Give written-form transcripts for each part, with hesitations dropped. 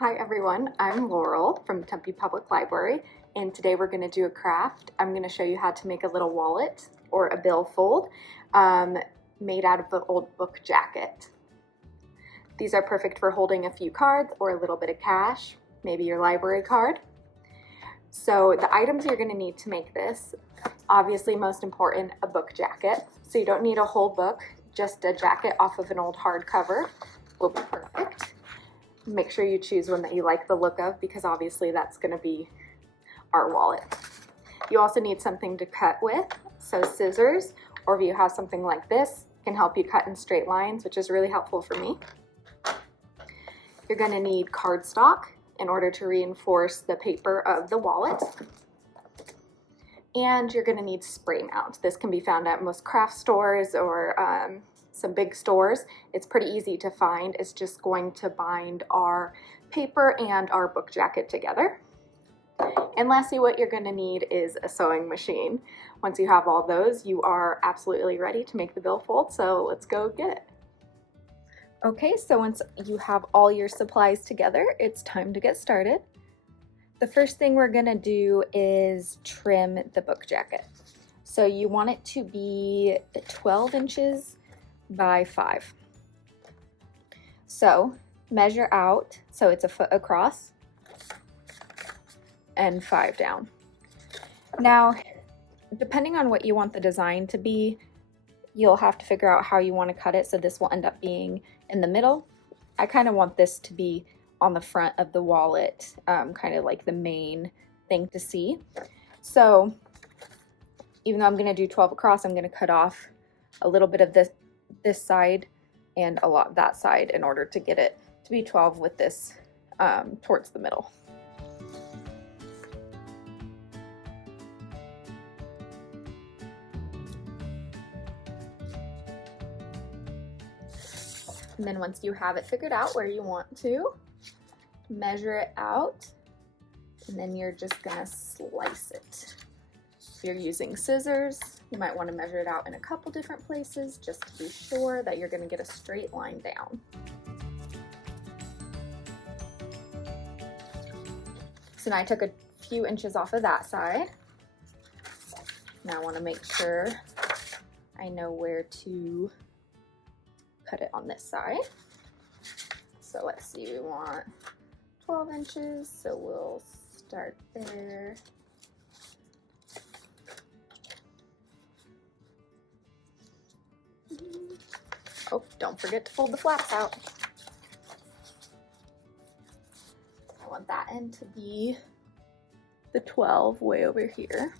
Hi everyone, I'm Laurel from the Tempe Public Library, and today we're going to do a craft. I'm going to show you how to make a little wallet or a billfold made out of the old book jacket. These are perfect for holding a few cards or a little bit of cash, maybe your library card. So the items you're going to need to make this, obviously most important, a book jacket. So you don't need a whole book, just a jacket off of an old hardcover will be perfect. Make sure you choose one that you like the look of because obviously that's going to be our wallet. You also need something to cut with, so scissors, or if you have something like this, can help you cut in straight lines, which is really helpful for me. You're going to need cardstock in order to reinforce the paper of the wallet. And you're going to need spray mount. This can be found at most craft stores or some big stores. It's pretty easy to find. It's just going to bind our paper and our book jacket together. And lastly, what you're going to need is a sewing machine. Once you have all those, you are absolutely ready to make the billfold, so let's go get it. Okay, so once you have all your supplies together, it's time to get started. The first thing we're going to do is trim the book jacket. So you want it to be 12 inches by 5. So measure out, so it's a foot across and 5 down. Now, depending on what you want the design to be, you'll have to figure out how you want to cut it. So this will end up being in the middle. I kind of want this to be on the front of the wallet, kind of like the main thing to see. So even though I'm going to do 12 across, I'm going to cut off a little bit of this side and a lot that side in order to get it to be 12 with this towards the middle. And then once you have it figured out where you want to, measure it out, and then you're just gonna slice it. If you're using scissors, you might want to measure it out in a couple different places just to be sure that you're going to get a straight line down. So now I took a few inches off of that side. Now I want to make sure I know where to cut it on this side. So let's see, we want 12 inches, so we'll start there. Oh, don't forget to fold the flaps out. I want that end to be the 12 way over here.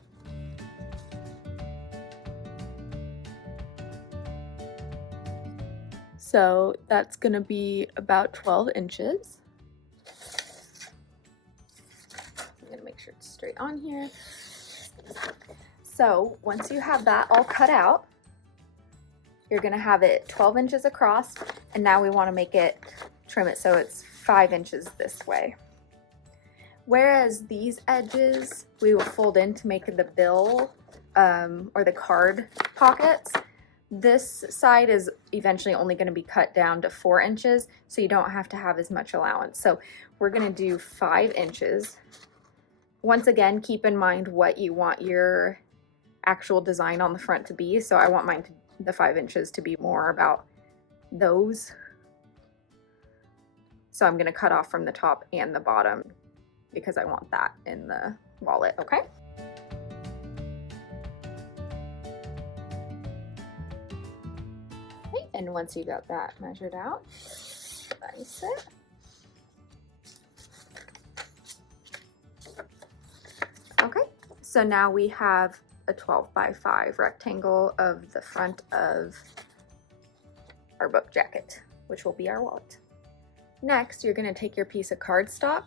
So that's going to be about 12 inches. I'm going to make sure it's straight on here. So once you have that all cut out, you're going to have it 12 inches across, and now we want to make it, trim it so it's 5 inches this way. Whereas these edges, we will fold in to make the bill or the card pockets. This side is eventually only going to be cut down to 4 inches, so you don't have to have as much allowance. So we're going to do 5 inches. Once again, keep in mind what you want your actual design on the front to be. So I want mine to the 5 inches to be more about those. So I'm going to cut off from the top and the bottom because I want that in the wallet, okay? Okay, and once you got that measured out, slice it. Okay, so now we have a 12 by 5 rectangle of the front of our book jacket, which will be our wallet. Next, you're going to take your piece of cardstock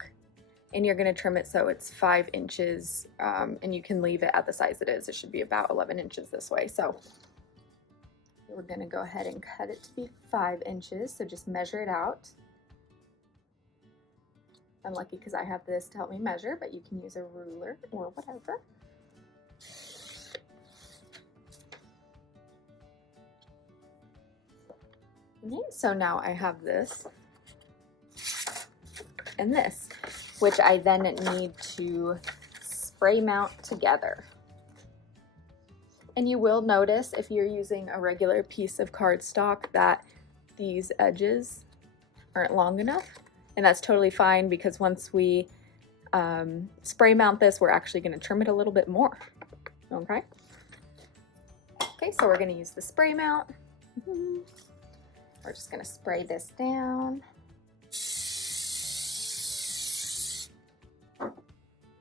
and you're going to trim it so it's 5 inches, and you can leave it at the size it is. It should be about 11 inches this way. So we're going to go ahead and cut it to be 5 inches. So just measure it out. I'm lucky because I have this to help me measure, but you can use a ruler or whatever. Okay, so now I have this and this, which I then need to spray mount together. And you will notice if you're using a regular piece of cardstock that these edges aren't long enough, and that's totally fine because once we spray mount this, we're actually going to trim it a little bit more. Okay. Okay, so we're going to use the spray mount. We're just going to spray this down.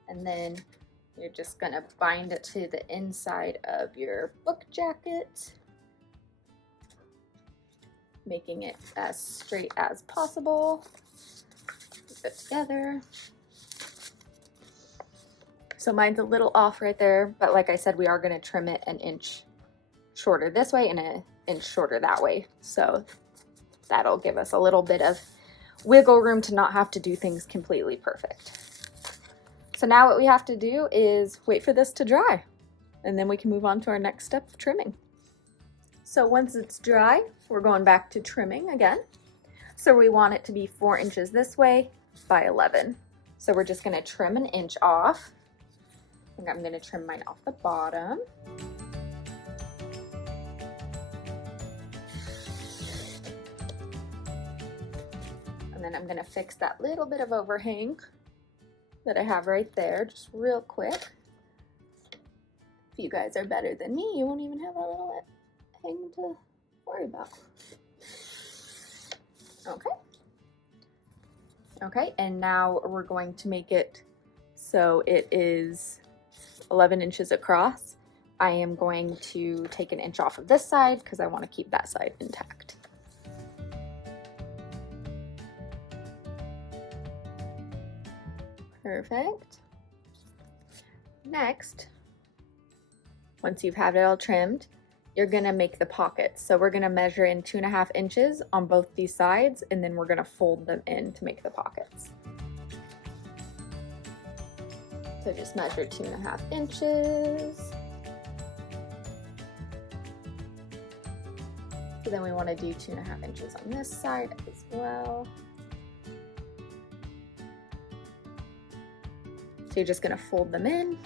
And then you're just going to bind it to the inside of your book jacket, making it as straight as possible. Keep it together. So mine's a little off right there, but like I said, we are going to trim it an inch shorter this way and an inch shorter that way. So that'll give us a little bit of wiggle room to not have to do things completely perfect. So now what we have to do is wait for this to dry, and then we can move on to our next step of trimming. So once it's dry, we're going back to trimming again. So we want it to be 4 inches this way by 11. So we're just going to trim an inch off. I think I'm going to trim mine off the bottom. And then I'm going to fix that little bit of overhang that I have right there, just real quick. If you guys are better than me, you won't even have a little hang to worry about. Okay. Okay, and now we're going to make it so it is 11 inches across. I am going to take an inch off of this side because I want to keep that side intact. Perfect. Next, once you've had it all trimmed, you're gonna make the pockets. So we're gonna measure in 2.5 inches on both these sides, and then we're gonna fold them in to make the pockets. So just measure 2.5 inches. So then we wanna do 2.5 inches on this side as well. So you're just gonna fold them in.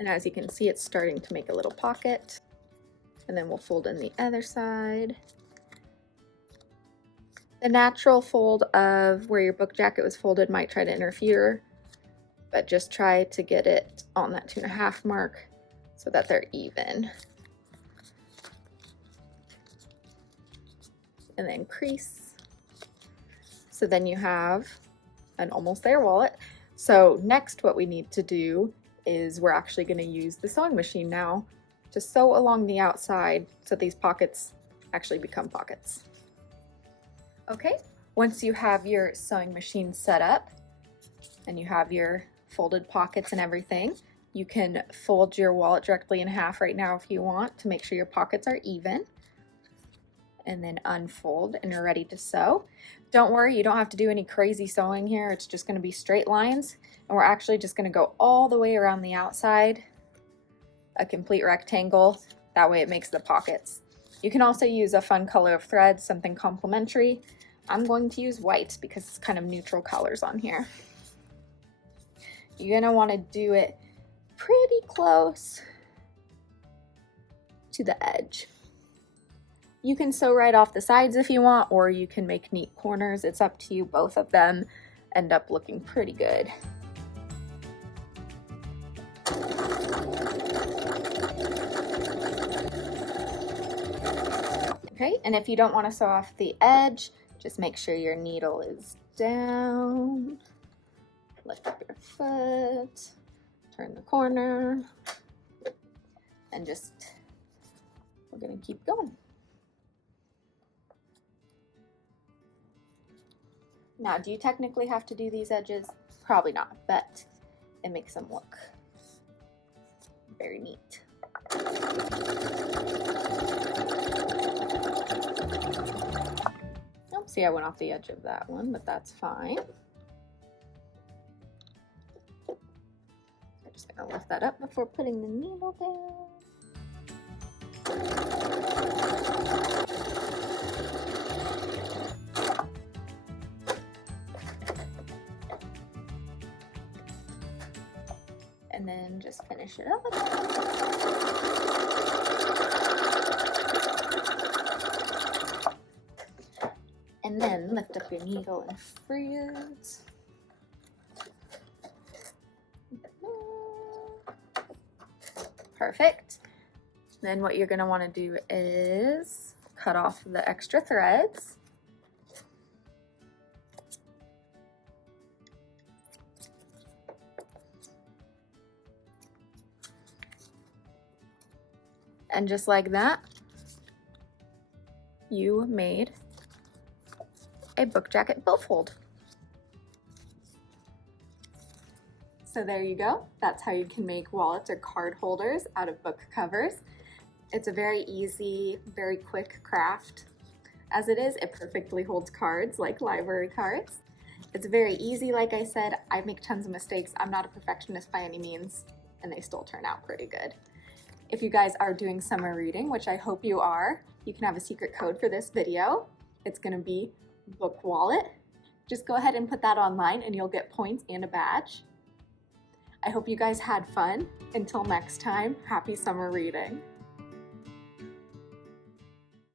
And as you can see, it's starting to make a little pocket. And then we'll fold in the other side. The natural fold of where your book jacket was folded might try to interfere, but just try to get it on that 2.5 mark so that they're even. And then crease. So then you have an almost there wallet. So next what we need to do is we're actually going to use the sewing machine now to sew along the outside so these pockets actually become pockets. Okay, once you have your sewing machine set up and you have your folded pockets and everything, you can fold your wallet directly in half right now if you want to make sure your pockets are even. And then unfold and you're ready to sew. Don't worry, you don't have to do any crazy sewing here. It's just going to be straight lines, and we're actually just going to go all the way around the outside, a complete rectangle. That way it makes the pockets. You can also use a fun color of thread, something complementary. I'm going to use white because it's kind of neutral colors on here. You're going to want to do it pretty close to the edge. You can sew right off the sides if you want, or you can make neat corners. It's up to you. Both of them end up looking pretty good. Okay, and if you don't want to sew off the edge, just make sure your needle is down. Lift up your foot, turn the corner, and just, we're gonna keep going. Now, do you technically have to do these edges? Probably not, but it makes them look very neat. Oh, see, I went off the edge of that one, but that's fine. I'm just gonna lift that up before putting the needle down. And then just finish it up. And then lift up your needle and fruit. Perfect. Then what you're going to want to do is cut off the extra threads. And just like that, you made a book jacket billfold. So there you go. That's how you can make wallets or card holders out of book covers. It's a very easy, very quick craft. As it is, it perfectly holds cards like library cards. It's very easy, like I said. I make tons of mistakes. I'm not a perfectionist by any means, and they still turn out pretty good. If you guys are doing summer reading, which I hope you are, you can have a secret code for this video. It's gonna be book wallet. Just go ahead and put that online and you'll get points and a badge. I hope you guys had fun. Until next time, happy summer reading.